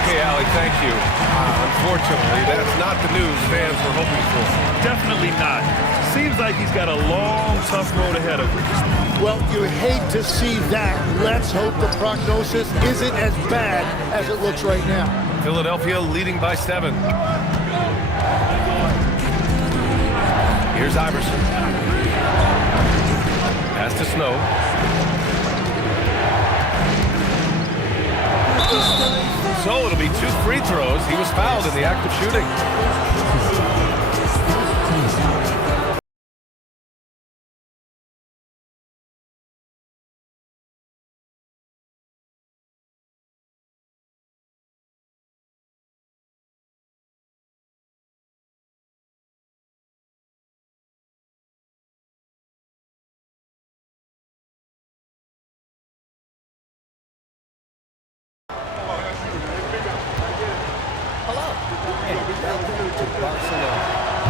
Okay, Allie, thank you. Unfortunately, that's not the news fans were hoping for. Definitely not. Seems like he's got a long, tough road ahead of him. Well, you hate to see that. Let's hope the prognosis isn't as bad as it looks right now. Philadelphia leading by 7. Here's Iverson. Pass to Snow. So it'll be 2 free throws. He was fouled in the act of shooting.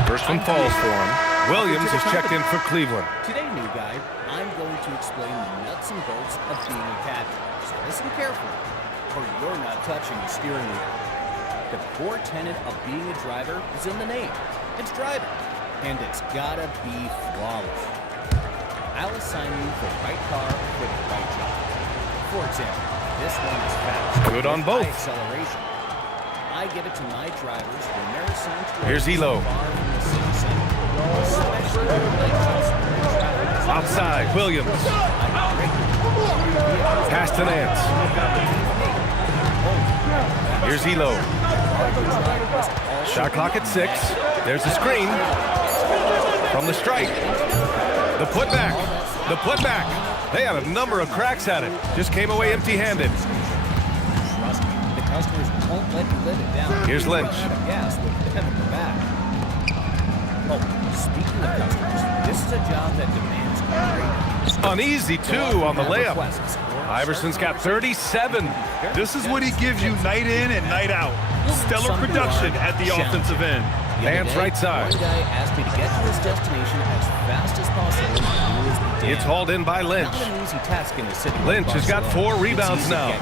First one falls for him. Williams is checked in for Cleveland. Today, new guy, I'm going to explain the nuts and bolts of being a captain. So listen carefully, or you're not touching the steering wheel. The core tenet of being a driver is in the name. It's driving, and it's gotta be flawless. I'll assign you the right car for the right job. For example, this one is fast. Good on with both. high acceleration. I give it to my drivers when they're assigned to Here's Elo. far from the city center, especially during night shifts when they're traveling. Outside, Williams. Pass to Nance. Here's Elo. Shot clock at 6. There's the screen. From the strike. The putback. The putback. They had a number of cracks at it. Just came away empty-handed. Trust me, the customers won't let you live it down. Here's You run Lynch. out of gas with them in the back. Oh, speaking of customers, this is a job that demands great. An easy 2 on the layup. Iverson's got 37. This is what he gives you night in and night out. Stellar production at the offensive end. Nance right side. One guy asked me to get to his destination as fast as possible. It's hauled in by Lynch. Not an easy task in the city. Lynch has got 4 rebounds now.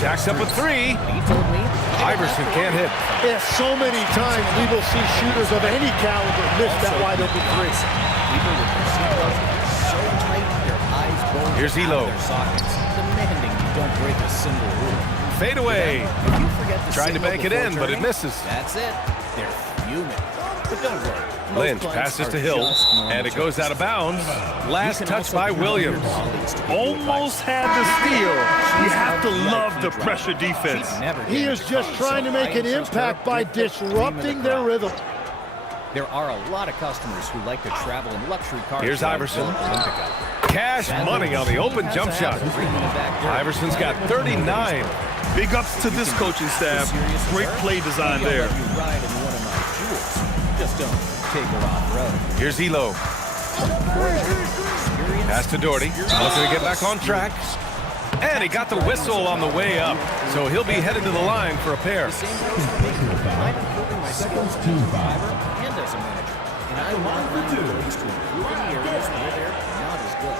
Jacks up with 3. He told me Iverson can't hit. Yeah, so many times we will see shooters of any caliber miss that wide open 3. People with their seatbelts so tight their eyes bulge Here's out Elo. of their sockets, demanding you don't break a single rule. Fade away. If you forget to Trying to signal bank it before in, but it turning, misses. That's it. They're fuming. But don't worry. most Lynch clients passes are to Hill, just normal and it goes out of bounds. You Last can touch also by count on your Williams. colleagues to give you Almost advice. had the steal. You have to She's love the like pressure She'd defense. never He get is into just trouble, trying to so make I an entrust her impact by with the cream of the disrupting their crop. rhythm. There are a lot of customers who like to travel in luxury cars. Here's like Iverson. Philip Olympica. Cash Sadly, money on the she open has jump a shot. habit of bringing it back there. Iverson's got 39. Big ups to this coaching staff. Great play design Maybe there. I'll let you ride in one of my jewels. Just don't take her off-road. Here's Elo. Pass to Doherty. Looking to get back on track. And he got the whistle on the way up. So he'll be headed to the line for a pair. The same goes for me. I'm improving my skills as a driver and as a manager. And I want my employees to improve in the areas where they're not as good.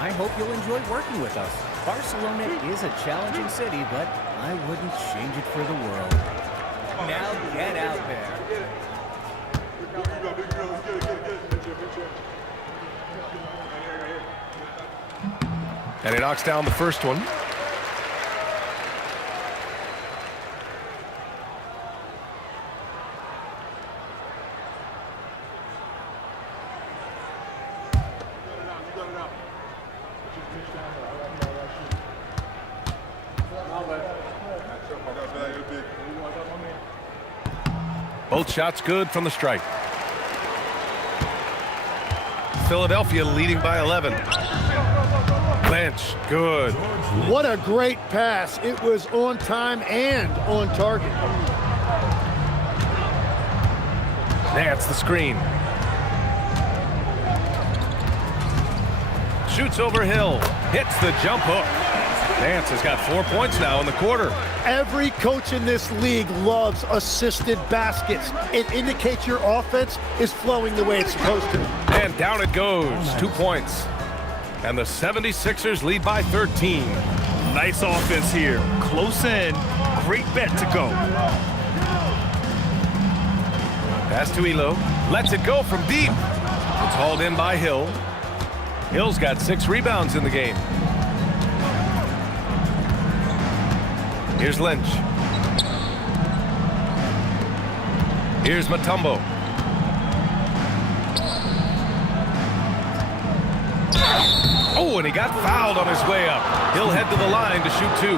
I hope you'll enjoy working with us. Barcelona is a challenging city, but I wouldn't change it for the world. Now get out there. And he knocks down the first one. Both shots good from the stripe. Philadelphia leading by 11. Lynch, good. What a great pass. It was on time and on target. Nance the screen. Shoots over Hill. Hits the jump hook. Nance has got 4 points now in the quarter. Every coach in this league loves assisted baskets. It indicates your offense is flowing the way it's supposed to. And down it goes. 2 points. And the 76ers lead by 13. Nice offense here. Close in. Great bet to go. Pass to Elo. Lets it go from deep. It's hauled in by Hill. Hill's got 6 rebounds in the game. Here's Lynch. Here's Mutombo. Oh, and he got fouled on his way up. He'll head to the line to shoot 2.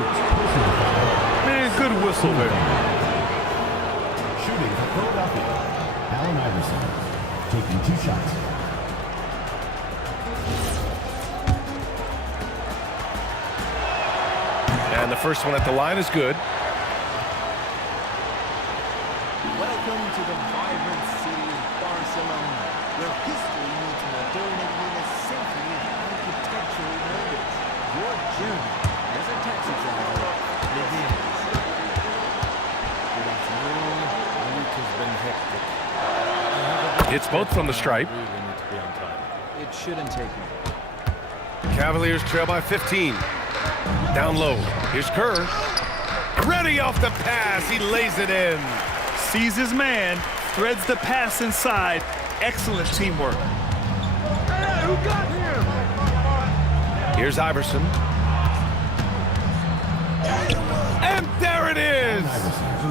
Man, good whistle there. Shooting for Philadelphia, Allen Iverson, taking 2 shots. And the first one at the line is good. Welcome to the vibrant city of Barcelona, where history meets modernity in a symphony of architectural moments. Your journey as a taxi driver begins. Good afternoon. The week has been hectic. It's both from the stripe. Really need to be on time. It shouldn't take me. Cavaliers trail by 15. Down low. Here's Kerr. Ready off the pass. He lays it in. Sees his man, threads the pass inside. Excellent teamwork. Hey, who got him? Here's Iverson. And there it is.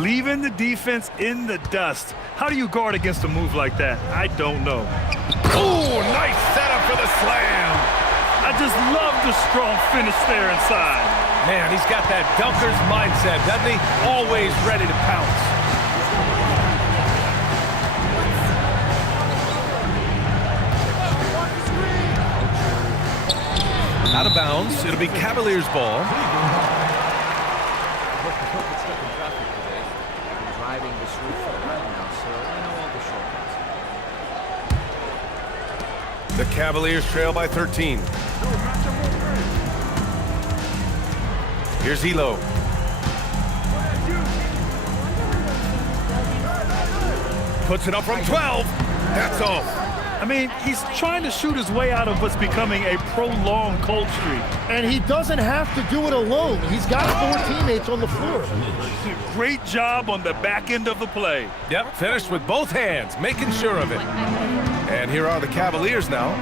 Leaving the defense in the dust. How do you guard against a move like that? I don't know. Oh, nice setup for the slam. I just love the strong finish there inside. Man, he's got that dunker's mindset, doesn't he? Always ready to pounce. Out of bounds. It'll be Cavaliers ball. Driving this route for a while now, so I know all the shortcuts. The Cavaliers trail by 13. Here's Elo. Puts it up from 12. That's all. I mean, he's trying to shoot his way out of what's becoming a prolonged cold streak. And he doesn't have to do it alone. He's got 4 teammates on the floor. Great job on the back end of the play. Yep, finished with both hands, making sure of it. And here are the Cavaliers now.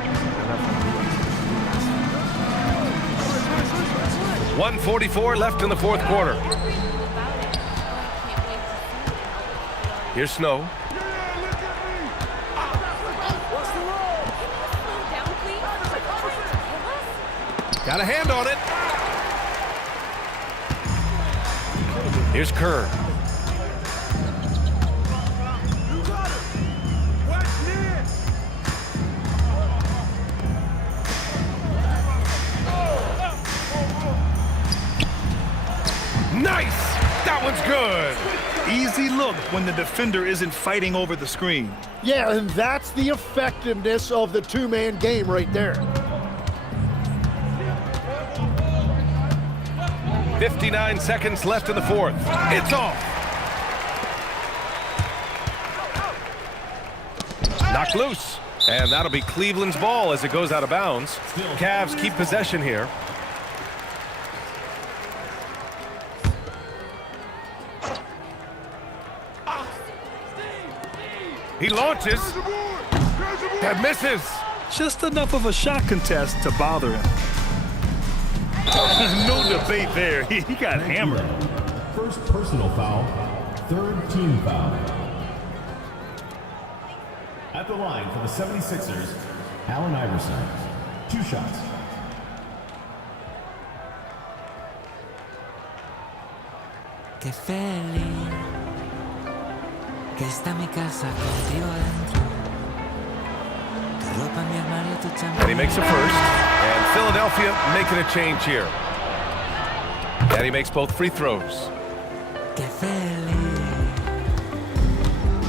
1:44 left in the fourth quarter. Here's Snow. Got a hand on it. Here's Kerr. Nice! That one's good. Easy look when the defender isn't fighting over the screen. Yeah, and that's the effectiveness of the 2-man game right there. 59 seconds left in the fourth. It's off. Knocked loose. And that'll be Cleveland's ball as it goes out of bounds. Cavs keep possession here. He launches. That misses. Just enough of a shot contest to bother him. No debate there. He got hammered. First personal foul, third team foul. At the line for the 76ers, Allen Iverson. 2 shots. Qué feliz que está mi casa contigo dentro. Tu ropa, mi armario, tu champán. And he makes a first. And Philadelphia making a change here. And he makes both free throws. Qué feliz.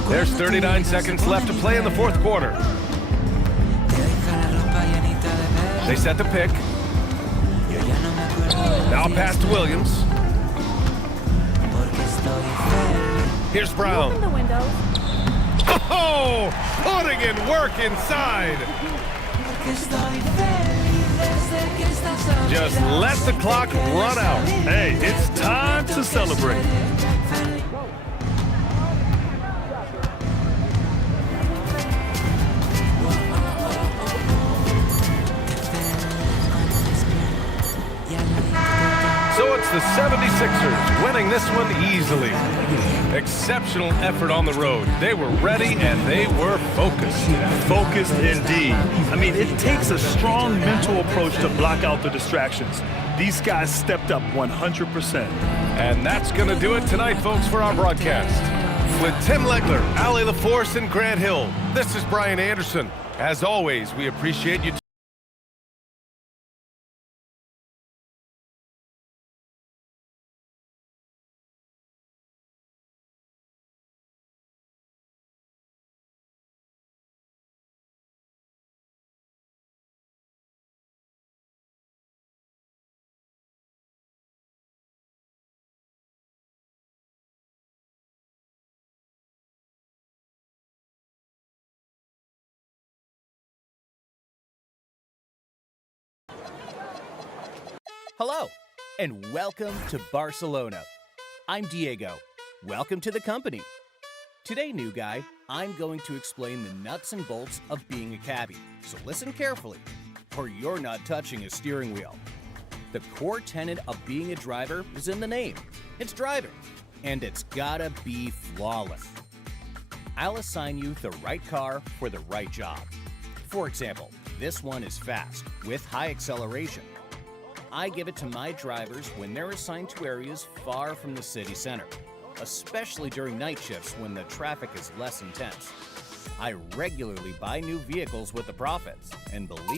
There's 39 seconds left to play in the fourth quarter. Te deja la ropa llenita de besos. They set the pick. Yo ya no me acuerdo de Now ti, pass to Williams. porque estoy feliz. Here's Open Brown. the windows. Oh, putting in work inside. Porque estoy feliz desde que estás a mi Just lado. let the clock run out. Hey, it's time to celebrate. So it's the 76ers winning this one easily. Exceptional effort on the road. They were ready and they were focused. Focused indeed. I mean, it takes a strong mental approach to block out the distractions. These guys stepped up 100%. And that's going to do it tonight, folks, for our broadcast. With Tim Legler, Ali LaForce, and Grant Hill, this is Brian Anderson. As always, we appreciate you. Hello, and welcome to Barcelona. I'm Diego. Welcome to the company. Today, new guy, I'm going to explain the nuts and bolts of being a cabbie, so listen carefully, or you're not touching a steering wheel. The core tenet of being a driver is in the name. It's driving, and it's gotta be flawless. I'll assign you the right car for the right job. For example, this one is fast, with high acceleration. I give it to my drivers when they're assigned to areas far from the city center, especially during night shifts when the traffic is less intense. I regularly buy new vehicles with the profits, and believe